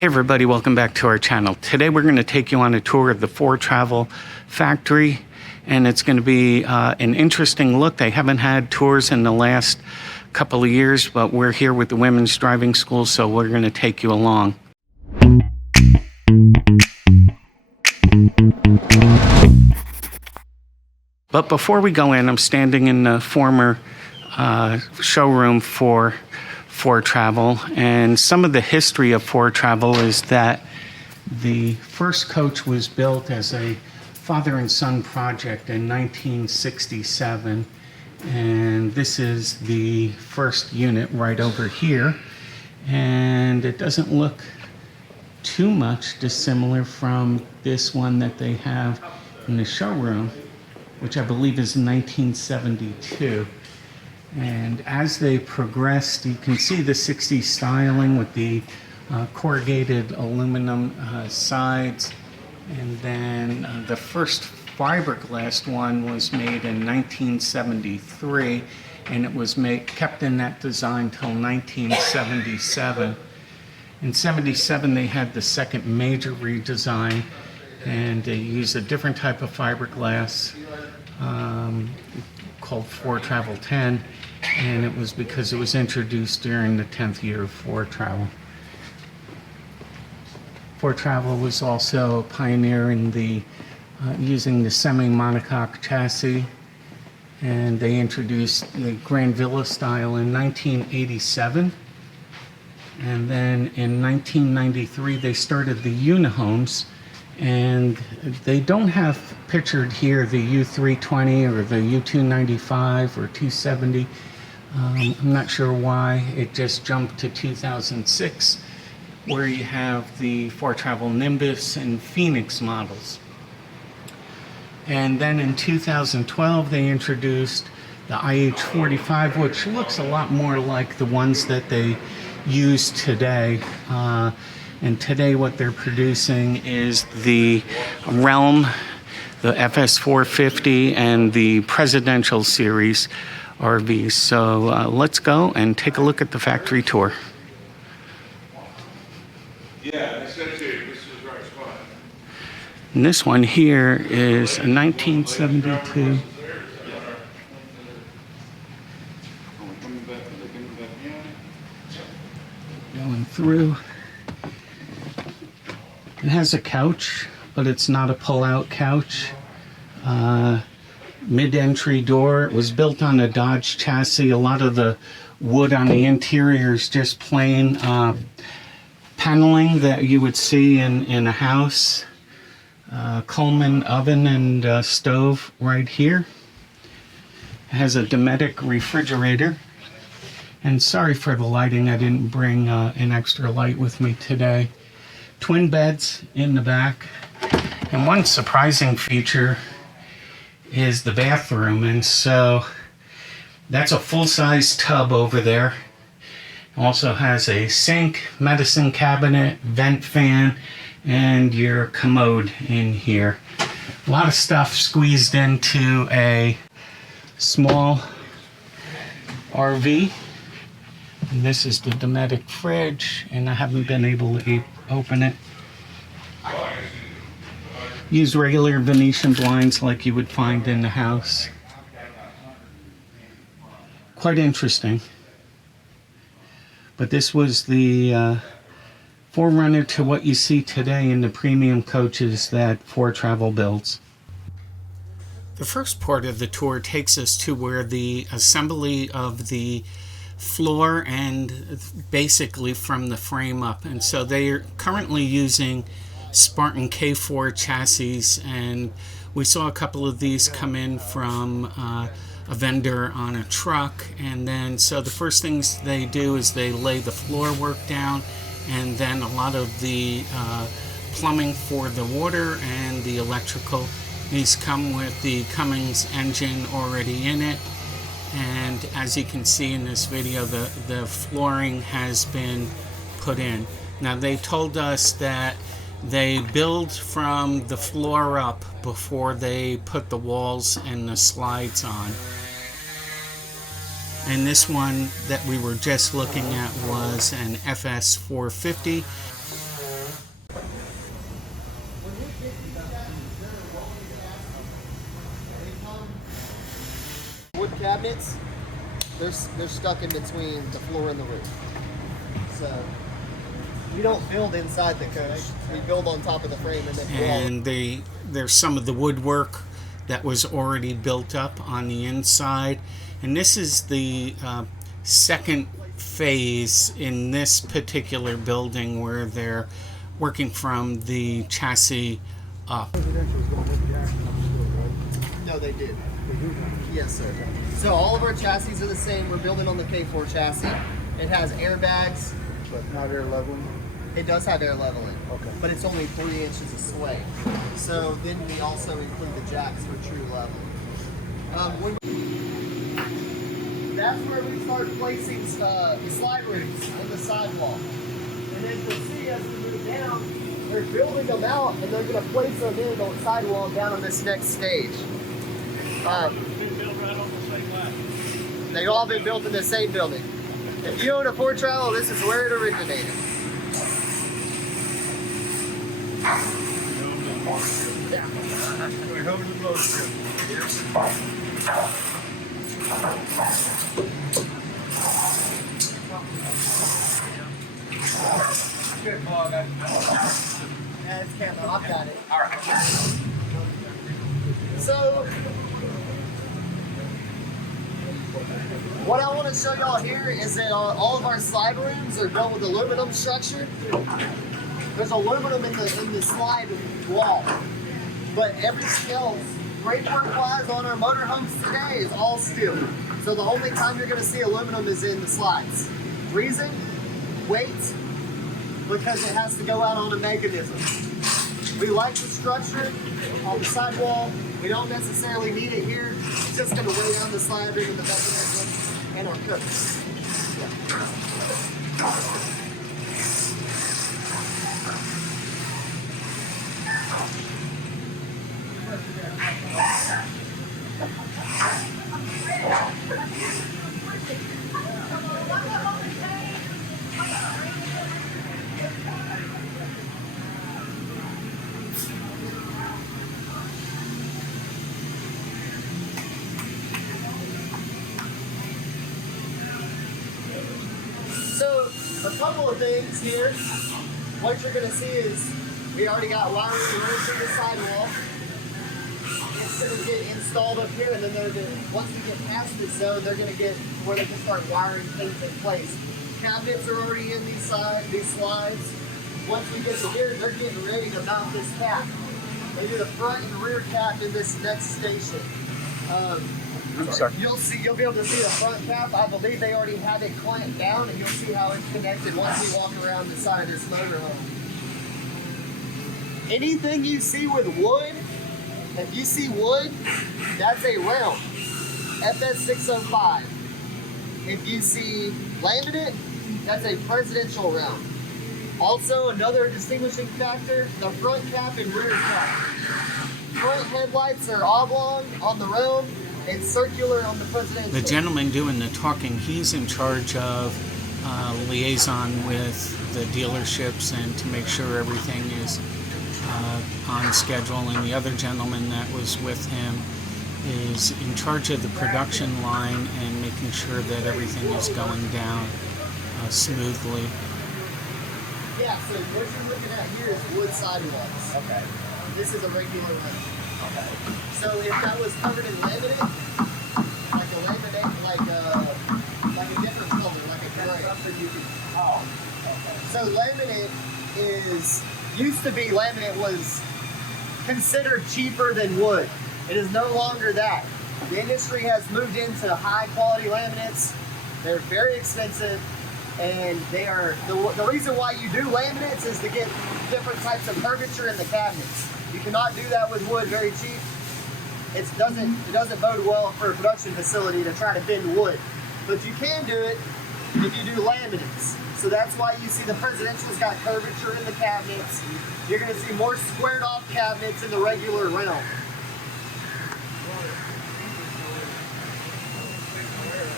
Hey everybody, welcome back to our channel. Today we're going to take you on a tour of the Foretravel factory, and it's going to be an interesting look. They haven't had tours in the last couple of years, but we're here with the Women's Driving School, so we're going to take you along. But before we go in, I'm standing in the former showroom for Foretravel, and some of the history of Foretravel is that the first coach was built as a father and son project in 1967, and this is the first unit right over here, and it doesn't look too much dissimilar from this one that they have in the showroom, which I believe is 1972. And as they progressed, you can see the 60s styling with the corrugated aluminum sides. And then the first fiberglass one was made in 1973, and it was kept in that design till 1977. In 77, they had the second major redesign, and they used a different type of fiberglass called Foretravel 10, and it was because it was introduced during the 10th year of Foretravel. Foretravel was also a pioneer in the using the semi-monocoque chassis, and they introduced the Grand Villa style in 1987. And then in 1993 they started the unihomes, and they don't have pictured here the U320 or the U295 or 270. I'm not sure why it just jumped to 2006, where you have the Foretravel Nimbus and Phoenix models. And then in 2012 they introduced the IH45, which looks a lot more like the ones that they use today. And today what they're producing is the Realm, the FS450, and the Presidential Series RVs. So let's go and take a look at the factory tour. Yeah, this is the right spot. And this one here is a 1972. Going through. It has a couch, but it's not a pull-out couch. Mid-entry door. It was built on a Dodge chassis. A lot of the wood on the interior is just plain paneling that you would see in a house. Coleman oven and stove right here. It has a Dometic refrigerator. And sorry for the lighting, I didn't bring an extra light with me today. Twin beds in the back. And one surprising feature is the bathroom. And so that's a full-size tub over there. It also has a sink, medicine cabinet, vent fan, and your commode in here. A lot of stuff squeezed into a small RV. And this is the Dometic fridge, and I haven't been able to open it. Use regular Venetian blinds like you would find in the house. Quite interesting. But this was the forerunner to what you see today in the premium coaches that Foretravel builds. The first part of the tour takes us to where the assembly of the floor and basically from the frame up. And so they are currently using Spartan K4 chassis, and we saw a couple of these come in from a vendor on a truck. And then so the first things they do is they lay the floor work down, and then a lot of the plumbing for the water and the electrical. These come with the Cummins engine already in it. And as you can see in this video, the flooring has been put in. Now they told us that they build from the floor up before they put the walls and the slides on. And this one that we were just looking at was an FS450. cabinets, they're stuck in between the floor and the roof. So we don't build inside the coach. We build on top of the frame and then there's some of the woodwork that was already built up on the inside. And this is the second phase in this particular building where they're working from the chassis up. No, they did. Yes, sir. So all of our chassis are the same. We're building on the K4 chassis. It has airbags. But not air leveling? It does have air leveling. Okay. But it's only 3 inches of sway. So then we also include the jacks for true level. That's where we start placing the slide rooms in the sidewall. And as you'll see as we move down, they're building them out and they're going to place them in on the sidewall down on this next stage. They've all been built in the same building. If you own a Foretravel, this is where it originated. Good call, guys. Yeah, it's camera. I've got it. All right. So, what I want to show y'all here is that all of our slide rooms are built with aluminum structure. There's aluminum in the slide wall, but everything else, framework-wise, on our motorhomes today is all steel. So the only time you're going to see aluminum is in the slides. Reason? Weight, because it has to go out on a mechanism. We like the structure on the sidewall. We don't necessarily need it here. It's just going to weigh down the slide ring and the mechanism and our cooks. So, a couple of things here. What you're going to see is we already got wiring running through the sidewall. It's going to get installed up here, and then they're going to, once we get past this zone, they're going to get where they can start wiring things in place. Cabinets are already in these slides. Once we get to here, they're getting ready to mount this cap. They do the front and rear cap in this next station. You'll be able to see the front cap. I believe they already have it clamped down, and you'll see how it's connected once we walk around the side of this motorhome. Anything you see with wood, if you see wood, that's a round, FS605. If you see laminate, that's a presidential round. Also, another distinguishing factor, the front cap and rear cap. Front headlights are oblong on the round and circular on the presidential. The gentleman doing the talking, he's in charge of liaison with the dealerships and to make sure everything is on schedule. And the other gentleman that was with him is in charge of the production line and making sure that everything is going down smoothly. Yeah, so what you're looking at here is wood sidewalls. Okay. This is a regular one. Okay. So if that was covered in laminate, like a different color, like a gray. Oh. Okay. So laminate laminate was considered cheaper than wood. It is no longer that. The industry has moved into high quality laminates. They're very expensive. And they are the reason why you do laminates is to get different types of curvature in the cabinets. You cannot do that with wood very cheap. It doesn't bode well for a production facility to try to bend wood. But you can do it if you do laminates. So that's why you see the presidential's got curvature in the cabinets. You're going to see more squared off cabinets in the regular realm.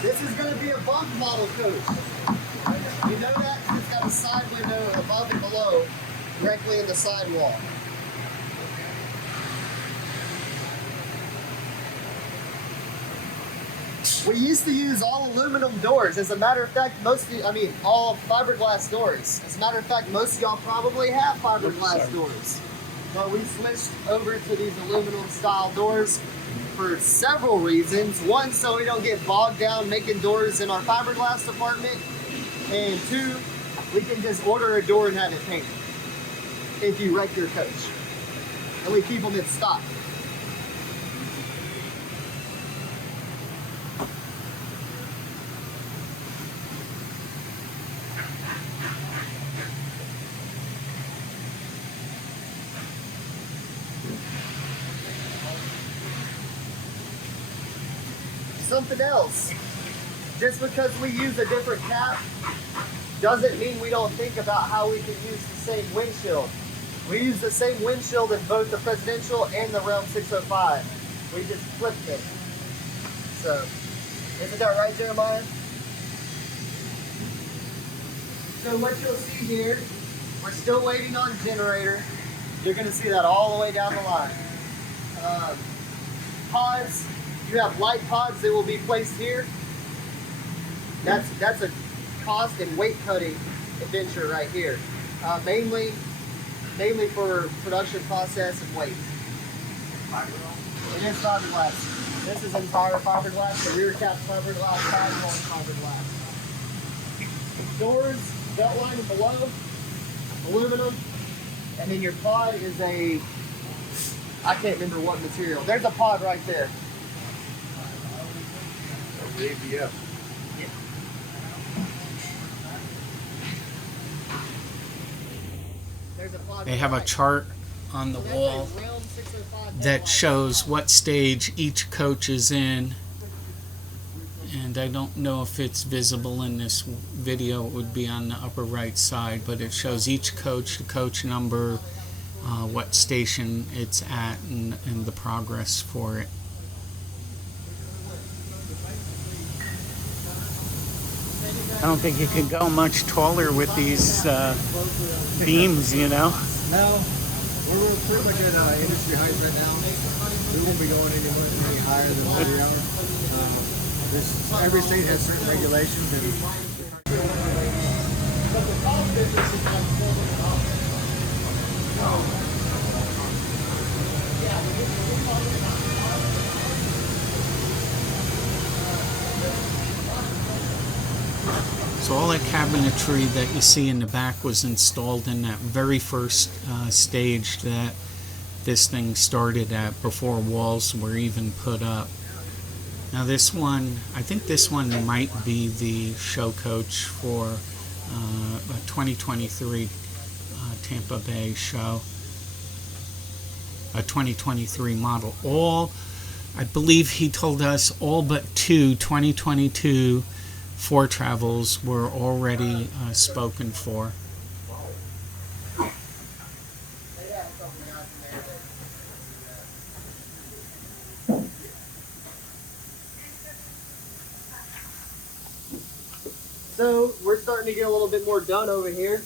This is going to be a bunk model coach. You know that because it's got a side window above and below, directly in the sidewall. We used to use all aluminum doors. As a matter of fact, all fiberglass doors. As a matter of fact, most of y'all probably have fiberglass doors. But we switched over to these aluminum style doors for several reasons. One, so we don't get bogged down making doors in our fiberglass department. And two, we can just order a door and have it painted if you wreck your coach. And we keep them in stock. Something else, just because we use a different cap doesn't mean we don't think about how we can use the same windshield. We use the same windshield in both the Presidential and the Realm 605. We just flipped it. So, isn't that right, Jeremiah? So what you'll see here, we're still waiting on generator. You're gonna see that all the way down the line. Pods, you have light pods that will be placed here. That's a cost and weight cutting adventure right here. Mainly for production process and weight. It is fiberglass. This is entire fiberglass. The rear cap fiberglass, sidewall fiberglass. Doors, belt line below, aluminum, and then your pod is I can't remember what material. There's a pod right there. ABF. They have a chart on the wall that shows what stage each coach is in. And I don't know if it's visible in this video. It would be on the upper right side, but it shows each coach, the coach number, what station it's at, and the progress for it. I don't think you can go much taller with these beams, you know? No, we're pretty much at industry height right now. We won't be going any higher than what we are. Every state has certain regulations. So all that cabinetry that you see in the back was installed in that very first stage that this thing started at before walls were even put up. Now this one, I think this one might be the show coach for a 2023 Tampa Bay show. A 2023 model. I believe he told us all but two 2022 Foretravels were already spoken for. So we're starting to get a little bit more done over here.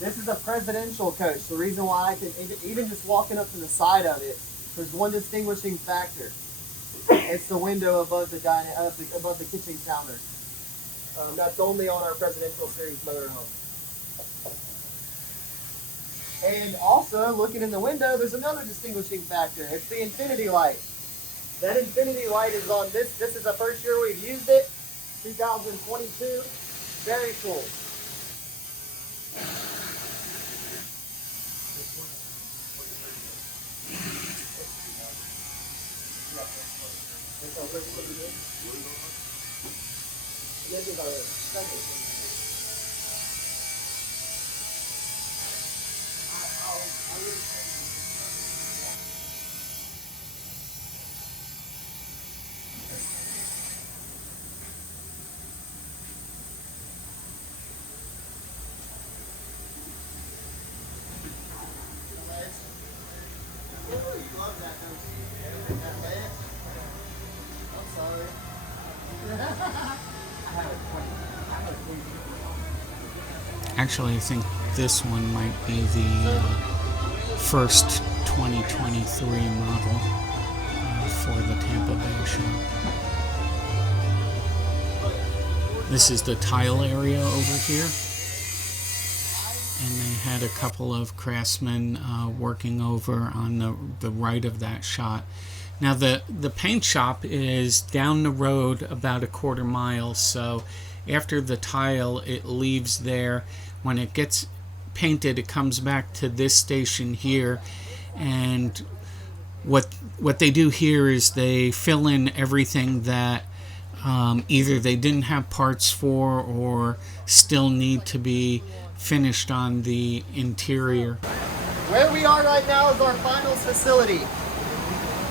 This is a presidential coach. The reason why I can, even just walking up to the side of it, there's one distinguishing factor. It's the window above the kitchen counter. That's only on our Presidential Series motorhome. And also, looking in the window, there's another distinguishing factor. It's the infinity light. That infinity light is on this. This is the first year we've used it. 2022. Very cool. This is our second one. You love that, don't you? That leg? I'm sorry. Actually, I think this one might be the first 2023 model for the Tampa Bay show. This is the tile area over here. And they had a couple of craftsmen working over on the right of that shot. Now the paint shop is down the road about a quarter mile, so after the tile it leaves there. When it gets painted, it comes back to this station here, and what they do here is they fill in everything that either they didn't have parts for or still need to be finished on the interior. Where we are right now is our finals facility.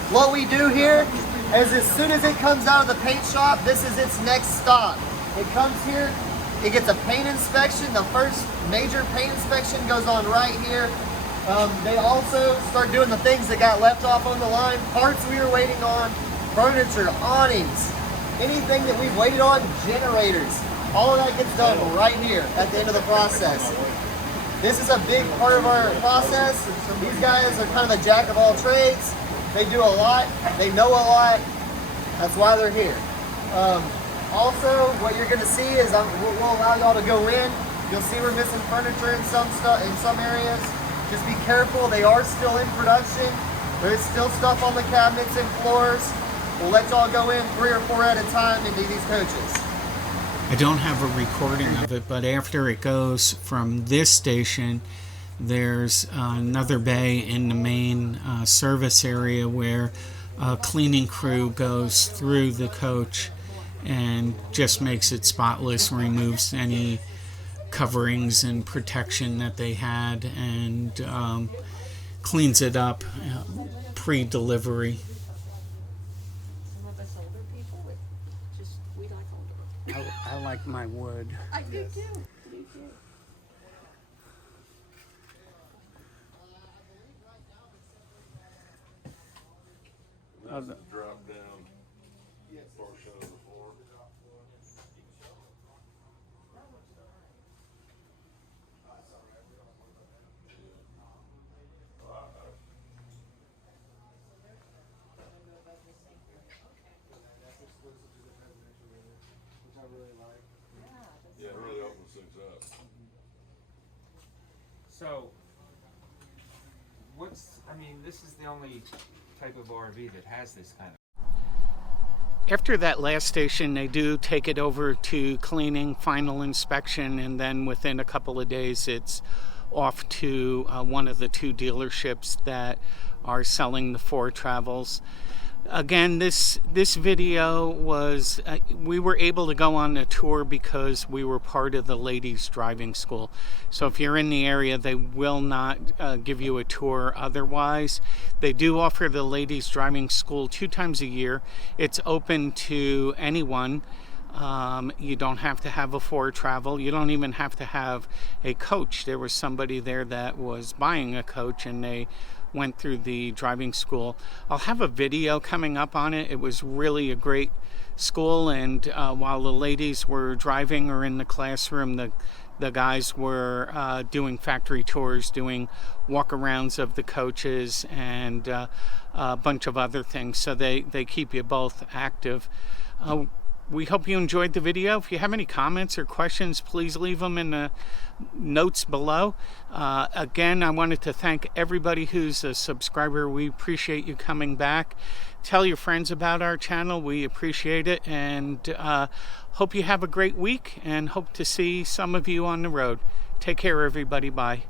What we do here is as soon as it comes out of the paint shop, this is its next stop. It comes here, it gets a paint inspection. The first major paint inspection goes on right here. They also start doing the things that got left off on the line, parts we were waiting on, furniture, awnings, anything that we've waited on, generators. All of that gets done right here at the end of the process. This is a big part of our process. These guys are kind of a jack of all trades. They do a lot, they know a lot. That's why they're here. Also, what you're gonna see is we'll allow y'all to go in. You'll see we're missing furniture in some areas. Just be careful, they are still in production. There is still stuff on the cabinets and floors. We'll let y'all go in 3 or 4 at a time into these coaches. I don't have a recording of it, but after it goes from this station, there's another bay in the main service area where a cleaning crew goes through the coach and just makes it spotless, removes any coverings and protection that they had, and cleans it up pre-delivery. Some of us older people, we like older. I like my wood. I do too. I do too. Drop down portion of the floor. Yeah, it really opens things up. So, this is the only type of RV that has this kind of. After that last station, they do take it over to cleaning, final inspection, and then within a couple of days, it's off to one of the 2 dealerships that are selling the Foretravels. Again, this video was, we were able to go on a tour because we were part of the ladies driving school. So if you're in the area, they will not give you a tour otherwise. They do offer the ladies driving school 2 times a year. It's open to anyone. You don't have to have a Foretravel. You don't even have to have a coach. There was somebody there that was buying a coach, and they went through the driving school. I'll have a video coming up on it. It was really a great school, and while the ladies were driving or in the classroom, the guys were doing factory tours, doing walk-arounds of the coaches, and a bunch of other things. So they keep you both active. We hope you enjoyed the video. If you have any comments or questions, please leave them in the notes below. Again, I wanted to thank everybody who's a subscriber. We appreciate you coming back. Tell your friends about our channel. We appreciate it, and hope you have a great week, and hope to see some of you on the road. Take care, everybody. Bye.